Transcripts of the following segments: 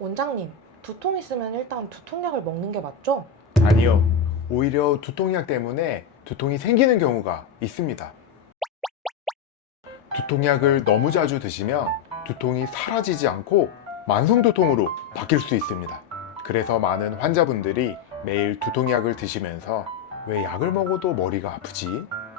원장님, 두통 있으면 일단 두통약을 먹는 게 맞죠? 아니요. 오히려 두통약 때문에 두통이 생기는 경우가 있습니다. 두통약을 너무 자주 드시면 두통이 사라지지 않고 만성두통으로 바뀔 수 있습니다. 그래서 많은 환자분들이 매일 두통약을 드시면서 왜 약을 먹어도 머리가 아프지?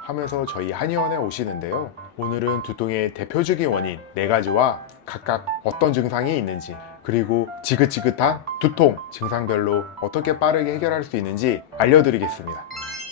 하면서 저희 한의원에 오시는데요. 오늘은 두통의 대표적인 원인 4가지와 각각 어떤 증상이 있는지, 그리고 지긋지긋한 두통 증상별로 어떻게 빠르게 해결할 수 있는지 알려드리겠습니다.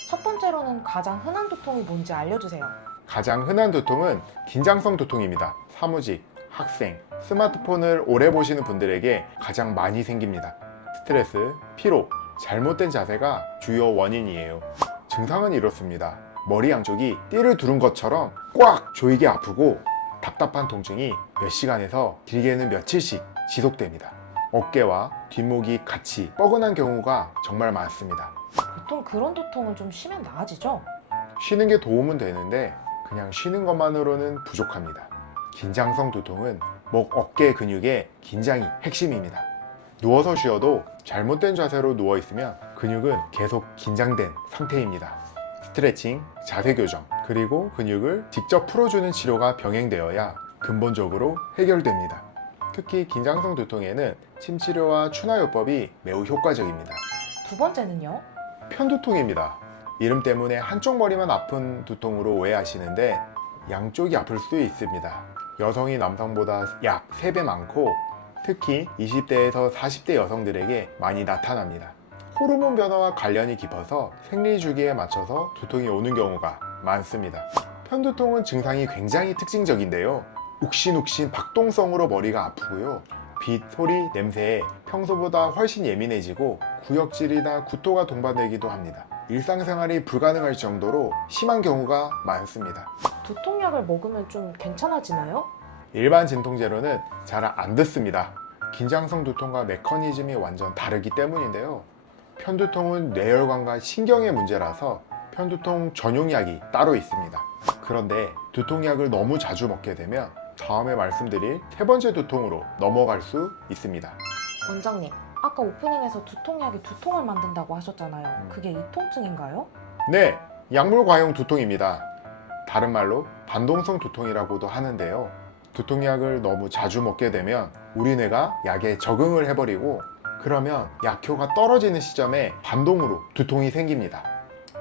첫 번째로는 가장 흔한 두통이 뭔지 알려주세요. 가장 흔한 두통은 긴장성 두통입니다. 사무직, 학생, 스마트폰을 오래 보시는 분들에게 가장 많이 생깁니다. 스트레스, 피로, 잘못된 자세가 주요 원인이에요. 증상은 이렇습니다. 머리 양쪽이 띠를 두른 것처럼 꽉 조이게 아프고 답답한 통증이 몇 시간에서 길게는 며칠씩 지속됩니다. 어깨와 뒷목이 같이 뻐근한 경우가 정말 많습니다. 보통 그런 두통은 좀 쉬면 나아지죠? 쉬는 게 도움은 되는데 그냥 쉬는 것만으로는 부족합니다. 긴장성 두통은 목 어깨 근육의 긴장이 핵심입니다. 누워서 쉬어도 잘못된 자세로 누워 있으면 근육은 계속 긴장된 상태입니다. 스트레칭, 자세 교정, 그리고 근육을 직접 풀어주는 치료가 병행되어야 근본적으로 해결됩니다. 특히 긴장성 두통에는 침치료와 추나요법이 매우 효과적입니다. 두 번째는요? 편두통입니다. 이름 때문에 한쪽 머리만 아픈 두통으로 오해하시는데 양쪽이 아플 수 있습니다. 여성이 남성보다 약 3배 많고 특히 20대에서 40대 여성들에게 많이 나타납니다. 호르몬 변화와 관련이 깊어서 생리 주기에 맞춰서 두통이 오는 경우가 많습니다. 편두통은 증상이 굉장히 특징적인데요. 욱신욱신 박동성으로 머리가 아프고요. 빛, 소리, 냄새에 평소보다 훨씬 예민해지고 구역질이나 구토가 동반되기도 합니다. 일상생활이 불가능할 정도로 심한 경우가 많습니다. 두통약을 먹으면 좀 괜찮아지나요? 일반 진통제로는 잘 안 듣습니다. 긴장성 두통과 메커니즘이 완전 다르기 때문인데요. 편두통은 뇌혈관과 신경의 문제라서 편두통 전용약이 따로 있습니다. 그런데 두통약을 너무 자주 먹게 되면 다음에 말씀드릴 3번째 두통으로 넘어갈 수 있습니다. 원장님, 아까 오프닝에서 두통약이 두통을 만든다고 하셨잖아요. 그게 이 통증인가요? 네, 약물 과용 두통입니다. 다른 말로 반동성 두통이라고도 하는데요. 두통약을 너무 자주 먹게 되면 우리 뇌가 약에 적응을 해버리고 그러면 약효가 떨어지는 시점에 반동으로 두통이 생깁니다.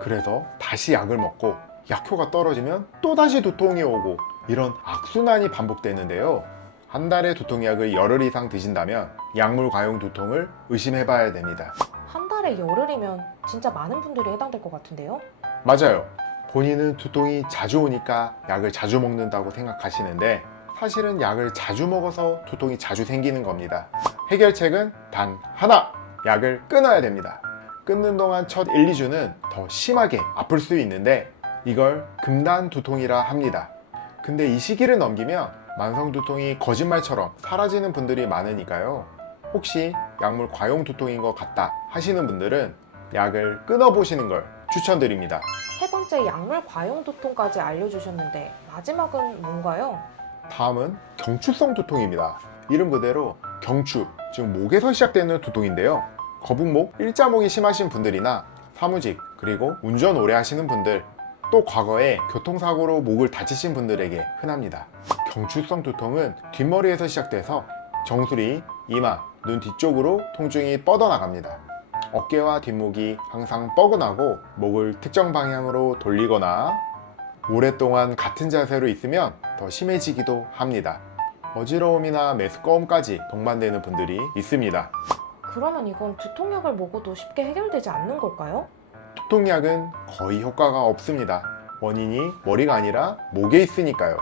그래서 다시 약을 먹고 약효가 떨어지면 또다시 두통이 오고 이런 악순환이 반복되는데요. 한 달에 두통약을 열흘 이상 드신다면 약물 과용 두통을 의심해봐야 됩니다. 한 달에 열흘이면 진짜 많은 분들이 해당될 것 같은데요? 맞아요. 본인은 두통이 자주 오니까 약을 자주 먹는다고 생각하시는데 사실은 약을 자주 먹어서 두통이 자주 생기는 겁니다. 해결책은 단 하나! 약을 끊어야 됩니다. 끊는 동안 첫 1, 2주는 더 심하게 아플 수 있는데 이걸 금단 두통이라 합니다. 근데 이 시기를 넘기면 만성 두통이 거짓말처럼 사라지는 분들이 많으니까요. 혹시 약물 과용 두통인 것 같다 하시는 분들은 약을 끊어보시는 걸 추천드립니다. 세 번째 약물 과용 두통까지 알려주셨는데 마지막은 뭔가요? 다음은 경추성 두통입니다. 이름 그대로 경추, 즉 목에서 시작되는 두통인데요. 거북목, 일자목이 심하신 분들이나 사무직, 그리고 운전 오래 하시는 분들, 또 과거에 교통사고로 목을 다치신 분들에게 흔합니다. 경추성 두통은 뒷머리에서 시작돼서 정수리, 이마, 눈 뒤쪽으로 통증이 뻗어나갑니다. 어깨와 뒷목이 항상 뻐근하고 목을 특정 방향으로 돌리거나 오랫동안 같은 자세로 있으면 더 심해지기도 합니다. 어지러움이나 메스꺼움까지 동반되는 분들이 있습니다. 그러면 이건 두통약을 먹어도 쉽게 해결되지 않는 걸까요? 두통약은 거의 효과가 없습니다. 원인이 머리가 아니라 목에 있으니까요.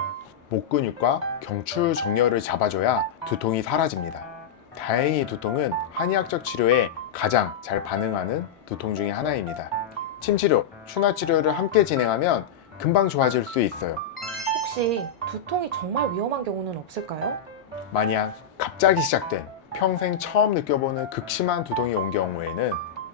목 근육과 경추 정렬을 잡아줘야 두통이 사라집니다. 다행히 두통은 한의학적 치료에 가장 잘 반응하는 두통 중에 하나입니다. 침치료, 추나치료를 함께 진행하면 금방 좋아질 수 있어요. 혹시 두통이 정말 위험한 경우는 없을까요? 만약 갑자기 시작된 평생 처음 느껴보는 극심한 두통이 온 경우에는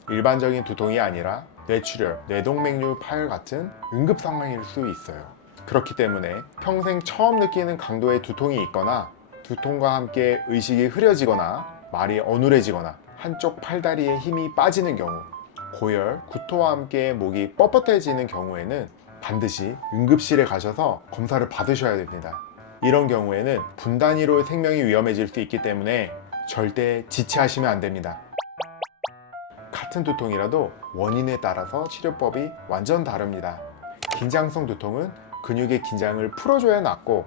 일반적인 두통이 아니라 뇌출혈, 뇌동맥류 파열 같은 응급 상황일 수 있어요. 그렇기 때문에 평생 처음 느끼는 강도의 두통이 있거나 두통과 함께 의식이 흐려지거나 말이 어눌해지거나 한쪽 팔다리에 힘이 빠지는 경우, 고열, 구토와 함께 목이 뻣뻣해지는 경우에는 반드시 응급실에 가셔서 검사를 받으셔야 됩니다. 이런 경우에는 분단위로 생명이 위험해질 수 있기 때문에 절대 지체하시면 안 됩니다. 같은 두통이라도 원인에 따라서 치료법이 완전 다릅니다. 긴장성 두통은 근육의 긴장을 풀어줘야 낫고,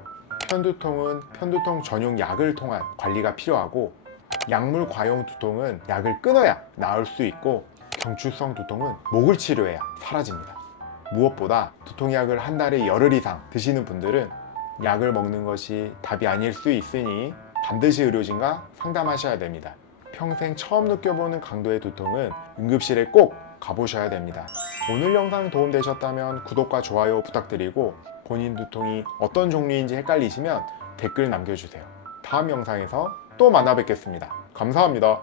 편두통은 편두통 전용 약을 통한 관리가 필요하고, 약물 과용 두통은 약을 끊어야 나을 수 있고, 경추성 두통은 목을 치료해야 사라집니다. 무엇보다 두통약을 한 달에 열흘 이상 드시는 분들은 약을 먹는 것이 답이 아닐 수 있으니 반드시 의료진과 상담하셔야 됩니다. 평생 처음 느껴보는 강도의 두통은 응급실에 꼭 가보셔야 됩니다. 오늘 영상 도움되셨다면 구독과 좋아요 부탁드리고, 본인 두통이 어떤 종류인지 헷갈리시면 댓글 남겨주세요. 다음 영상에서 또 만나 뵙겠습니다. 감사합니다.